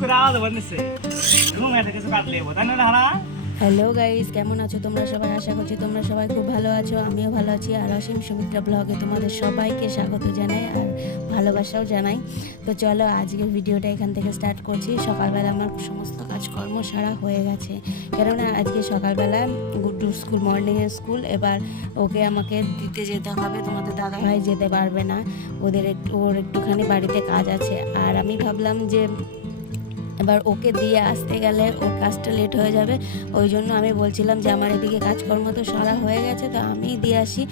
করে আওয়াজ বানিয়েছে ঘুম এটা কিছু কাটলে তাই না হারা। হ্যালো গাইস, কেমন আছো তোমরা সবাই? আশা করছি তোমরা সবাই খুব ভালো আছো, আমিও ভালো আছি। আর অসীম সুমিত্রা ব্লগে তোমাদের সবাইকে স্বাগত জানাই আর ভালোবাসাও জানাই। তো চলো আজকের ভিডিওটা এখান থেকে স্টার্ট করছি। সকালবেলা আমার সমস্ত কাজকর্ম সারা হয়ে গেছে, কেননা আজকে সকালবেলা গুড্ডু স্কুল, মর্নিংয়ের স্কুল। এবার ওকে আমাকে দিতে যেতে হবে, তোমাদের দাদাভাই যেতে পারবে না, ওর একটুখানি বাড়িতে কাজ আছে। আর আমি ভাবলাম যে এবার ওকে দিয়ে আসতে গেলে ওর কাজটা লেট হয়ে যাবে, ওই জন্য আমি বলছিলাম যে আমার এদিকে কাজকর্ম তো সারা হয়ে গেছে, তো আমিই দিয়ে আসি।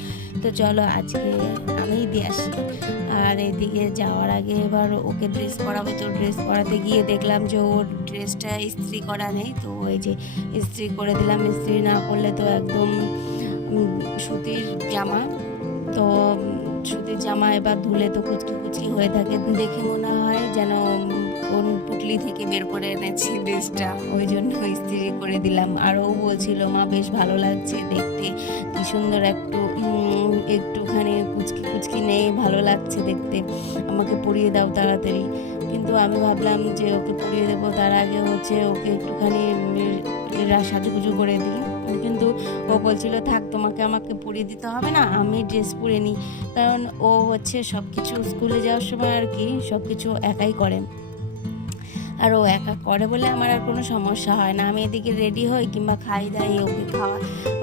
তো চলো আজকে আমিই দিয়ে আসি। আর এদিকে যাওয়ার আগে এবার ওকে ড্রেস পরাবো, তো ড্রেস পরাতে গিয়ে দেখলাম যে ওর ড্রেসটা ইস্ত্রি করা নেই। তো ওই যে ইস্ত্রি করে দিলাম, ইস্ত্রি না করলে তো একদম সুতির জামা, তো সুতির জামা এবার ধুলে তো কুচকি কুচকি হয়ে থাকে, দেখে মনে হয় যেন কোন পুটলি থেকে বের করে এনেছি ড্রেসটা, ওই জন্য ইস্ত্রি করে দিলাম। আর ও বলছিল মা বেশ ভালো লাগছে দেখতে, কি সুন্দর একটুখানি কুচকি কুচকি নেই, ভালো লাগছে দেখতে, আমাকে পরিয়ে দাও তাড়াতাড়ি। কিন্তু আমি ভাবলাম যে ওকে পরিয়ে দেবো তার আগে ওকে একটুখানি সাজুগুজু করে দিই। কিন্তু ও বলছিল থাক, আমাকে পরিয়ে দিতে হবে না, আমি ড্রেস পরে নিই। কারণ ও সব কিছু স্কুলে যাওয়ার সময় আর কি সব কিছু একাই করে, আর ও একা করে বলে আমার আর কোনো সমস্যা হয় না। আমি এদিকে রেডি হই কিংবা খাই দাই,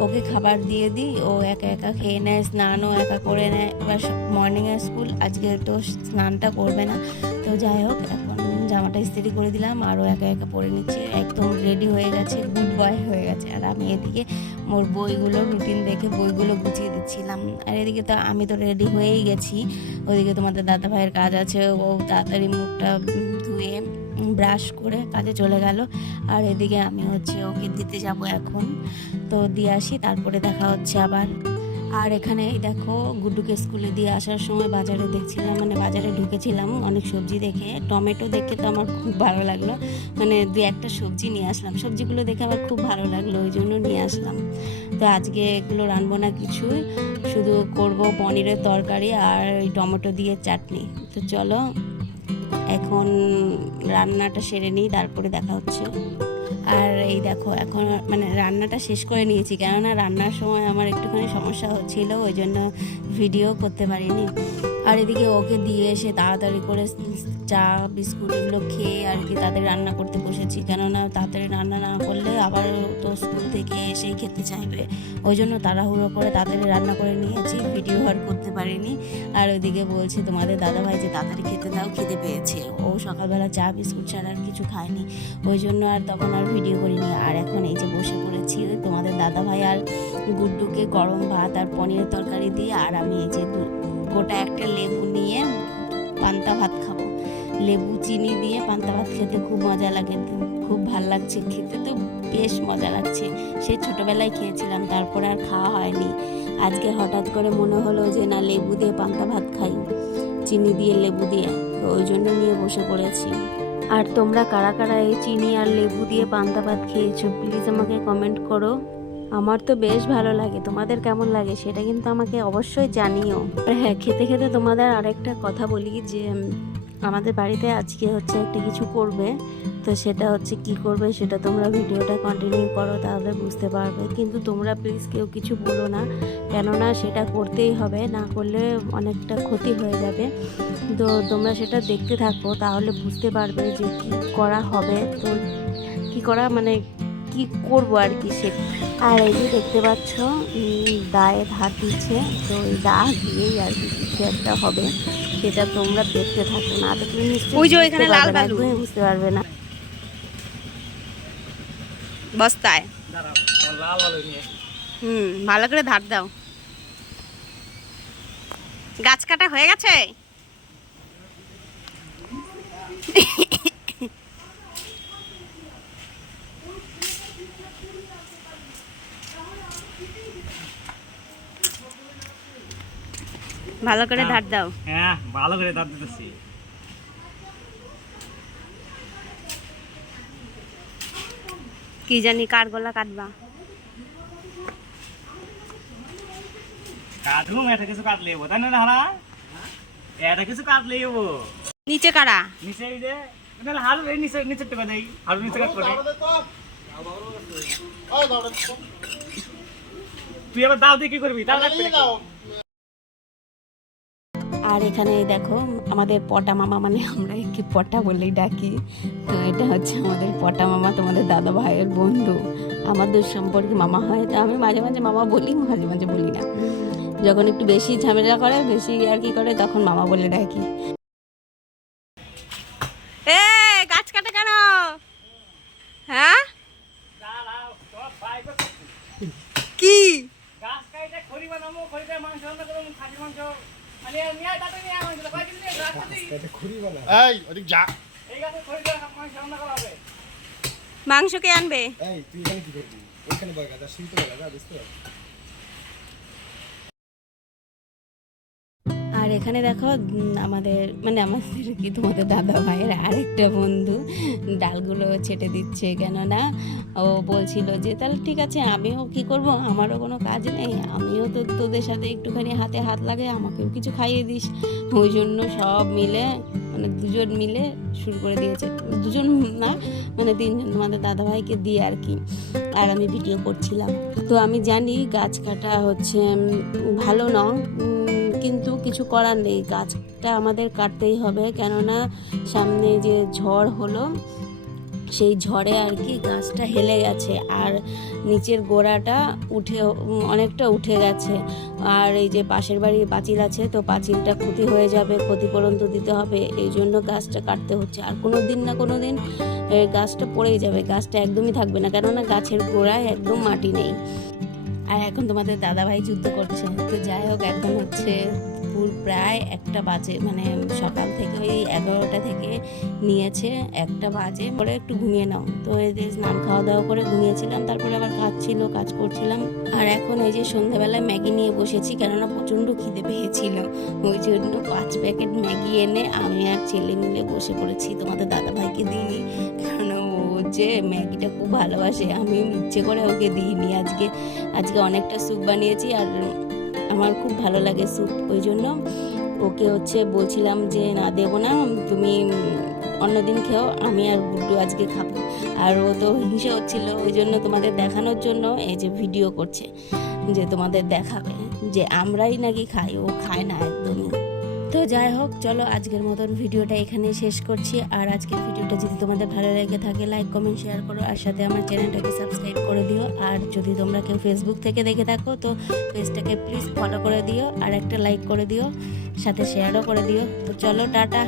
ওকে খাবার দিয়ে দিই, ও একা একা খেয়ে নেয়, স্নানও একা করে নেয়। এবার মর্নিংয়ের স্কুল, আজকে তো স্নানটা করবে না। তো যাই হোক, এখন জামাটা ইস্ত্রি করে দিলাম আর ও একা একা পরে নিচ্ছে, একদম রেডি হয়ে গেছে, গুড বয় হয়ে গেছে। আর আমি এদিকে মোর বইগুলো রুটিন দেখে বইগুলো গুছিয়ে দিচ্ছিলাম। আর এদিকে তো আমি তো রেডি হয়েই গেছি, ওদিকে তোমাদের দাদা ভাইয়ের কাজ আছে, ও তাড়াতাড়ি মুখটা ধুয়ে ব্রাশ করে কাজে চলে গেল। আর এদিকে আমি ওকে দিতে যাব এখন, তো দিয়ে আসি, তারপরে দেখা হচ্ছে আবার। আর এখানে দেখো, গুড্ডুকে স্কুলে দিয়ে আসার সময় বাজারে ঢুকেছিলাম, অনেক সবজি দেখে, টমেটো দেখে তো আমার খুব ভালো লাগলো, দু একটা সবজি নিয়ে আসলাম, সবজিগুলো দেখে আমার খুব ভালো লাগলো, ওই জন্য নিয়ে আসলাম। তো আজকে এগুলো রানবো না কিছুই, শুধু করব পনিরের তরকারি আর ওই টমেটো দিয়ে চাটনি। তো চলো এখন রান্নাটা সেরে নিই, তারপরে দেখা হচ্ছে। আর এই দেখো, এখন রান্নাটা শেষ করে নিয়েছি, কেননা রান্নার সময় আমার একটুখানি সমস্যা হচ্ছিল, ওই জন্য ভিডিও করতে পারিনি। আর এদিকে ওকে দিয়ে এসে তাড়াতাড়ি করে চা বিস্কুট এগুলো খেয়ে আর কি তাদের রান্না করতে বসেছি, কেননা তাড়াতাড়ি রান্না না করলে আবার তো স্কুল থেকে এসেই খেতে চাইবে, ওই জন্য তাড়াহুড়ো করে তাড়াতাড়ি রান্না করে নিয়েছি, ভিডিও আর করতে পারিনি। আর ওইদিকে বলছে তোমাদের দাদাভাই যে তাড়াতাড়ি খেতে দাও, খেতে পেয়েছে। ও সকালবেলা চা বিস্কুট ছাড়া আর কিছু খায়নি, ওই জন্য আর তখন আর ভিডিও করিনি। আর এখন এই যে বসে পড়েছি তোমাদের দাদাভাই আর গুড্ডুকে গরম ভাত আর পনিরের তরকারি দিয়ে, আর আমি এই যে গোটা একটা লেবু নিয়ে পান্তা ভাত খাবো, লেবু চিনি দিয়ে পান্তা ভাত খেতে খুব মজা লাগে, খুব ভাল লাগছে খেতে, তো বেশ মজা লাগছে। সেই ছোটোবেলায় খেয়েছিলাম, তারপরে আর খাওয়া হয়নি। আজকে হঠাৎ করে মনে হলো যে না, লেবু দিয়ে পান্তা ভাত খাই, চিনি দিয়ে লেবু দিয়ে, তো ওই জন্য নিয়ে বসে পড়েছি। আর তোমরা কারা কারা এই চিনি আর লেবু দিয়ে পান্তা ভাত খেয়েছো প্লিজ আমাকে কমেন্ট করো, আমার তো বেশ ভালো লাগে, তোমাদের কেমন লাগে সেটা কিন্তু আমাকে অবশ্যই জানিও। হ্যাঁ, খেতে খেতে তোমাদের আরেকটা কথা বলি যে আমাদের বাড়িতে আজকে একটা কিছু করবে, তো সেটা কি করবে সেটা তোমরা ভিডিওটা কন্টিনিউ করো, তাহলে বুঝতে পারবে। কিন্তু তোমরা প্লিজ কেউ কিছু বলো না, কেননা সেটা করতেই হবে, না করলে অনেকটা ক্ষতি হয়ে যাবে। তো তোমরা সেটা দেখতে থাকো, তাহলে বুঝতে পারবে যে কি করা হবে, তো কি করা কি করব আর কি সে। আর এই যে দেখতে পাচ্ছ দায়ে ধার দিচ্ছে, তো এই দা দিয়েই আর কি কিছু একটা হবে, সেটা তোমরা দেখতে থাকো, না দেখলে নিশ্চয়ই বুঝতে পারবে না। বস্তায় ভালো করে ধার দাও। গাছ কাটা হয়ে গেছে, ভালো করে ধার দাও। হ্যাঁ, ভালো করে ধার দিতেছি। কি জানি কার গলা কাটবা, কাটুম, এটা কিছু কাটলে তাই না হারা, এটা কিছু কাটলে নিচে কারা, নিচে এই যে নাহলে হাড় এই নিচের টাকা দেই হাড় নিচে কাট করে তুই আবার দাও দিয়ে কি করবি দাও লাগবে আর এখানে দেখো আমাদের পটা মামা, মানে আমরা একে পটা বলেই ডাকি, তো এটা হচ্ছে আমাদের পটা মামা, তোমাদের দাদা ভাইয়ের বন্ধু, আমাদের সম্পর্কে মামা হয়। তো আমি মাঝে মাঝে মামা বলি, মাঝে মাঝে বলি না। যখন একটু বেশি ঝামেলা করে, বেশি আর কি করে, তখন মামা বলে ডাকি। এ গাছ কাটে কেন? হ্যাঁ কি গাছ কাইতে খড়ি বানামু খড়িতে মাংস রান্না করব খাসির মাংস আরে নিয়া দাদা নিয়া মাংস কয়দিন নিয়ে গাছ কাটি এটা খড়ি বানা এই ওদিক যা এই গাছে খড়িতে মাংস রান্না করা হবে মাংস কে আনবে? এই তুই এখানে কি করবি ওখানে বয়গা যা শুনতে লাগা বুঝতে পারছিস। আর এখানে দেখো আমাদের কি তোমাদের দাদা ভাইয়ের আরেকটা বন্ধু ডালগুলো ছেটে দিচ্ছে, কেননা ও বলছিল যে তাহলে ঠিক আছে আমিও কি করব, আমারও কোনো কাজ নেই, আমিও তো তোদের সাথে একটুখানি হাতে হাত লাগে, আমাকেও কিছু খাইয়ে দিস। ওই জন্য সব মিলে দুজন মিলে শুরু করে দিয়েছে, দুজন না তিনজন, তোমাদের দাদা ভাইকে দিয়ে আর কি। আর আমি ভিডিও করছিলাম। তো আমি জানি গাছ কাটা হচ্ছে ভালো না, কিন্তু কিছু করার নেই, গাছটা আমাদের কাটতেই হবে, কেননা সামনে যে ঝড় হলো সেই ঝড়ে আর কি গাছটা হেলে গেছে আর নিচের গোড়াটা অনেকটা উঠে গেছে। আর এই যে পাশের বাড়ির পাঁচিল আছে, তো পাঁচিলটা ক্ষতি হয়ে যাবে, ক্ষতিপূরণ তো দিতে হবে, এই জন্য গাছটা কাটতে হচ্ছে। আর কোনো দিন না কোনো দিন গাছটা পড়েই যাবে, গাছটা একদমই থাকবে না, কেননা গাছের গোড়ায় একদম মাটি নেই। আর এখন তোমাদের দাদাভাই যুদ্ধ করছে। তো যাই হোক, এখন হচ্ছে প্রায় 1টা বাজে, সকাল থেকে ওই 11টা থেকে নিয়েছে 1টা বাজে, পরে একটু ঘুমিয়ে নাও। তো এই যে স্নান খাওয়া দাওয়া করে ঘুমিয়েছিলাম, তারপরে আবার কাজ করছিলাম। আর এখন এই যে সন্ধ্যাবেলায় ম্যাগি নিয়ে বসেছি, কেননা প্রচণ্ড খিদে পেয়েছিল, ওই জন্য 5 প্যাকেট ম্যাগি এনে আমি আর ছেলে মিলে বসে পড়েছি। তোমাদের দাদাভাইকে দিইনি, কেননা ও যে ম্যাগিটা খুব ভালোবাসে, আমি ইচ্ছে করে ওকে দিইনি। আজকে অনেকটা স্যুপ বানিয়েছি, আর আমার খুব ভালো লাগে স্যুপ, ওই জন্য ওকে বলছিলাম যে না দেবো না, তুমি অন্যদিন খেও, আমি আর গুড্ডু আজকে খাবো। আর ও তো হিংসে হচ্ছিল, ওই জন্য তোমাদের দেখানোর জন্য এই যে ভিডিও করছে, যে তোমাদের দেখাবে যে আমরাই নাকি খাই, ও খায় না একদমই। তো যাই হোক, চলো আজকের মতন ভিডিওটা এখানেই শেষ করছি। আর আজকের ভিডিওটা যদি তোমাদের ভালো লেগে থাকে, লাইক কমেন্ট শেয়ার করো, আর সাথে আমার চ্যানেলটাকে সাবস্ক্রাইব করে দিও। আর যদি তোমরা কেউ ফেসবুক থেকে দেখে থাকো, তো পেজটাকে প্লিজ ফলো করে দিও, আর একটা লাইক করে দিও, সাথে শেয়ারও করে দিও। তো চলো, টাটা।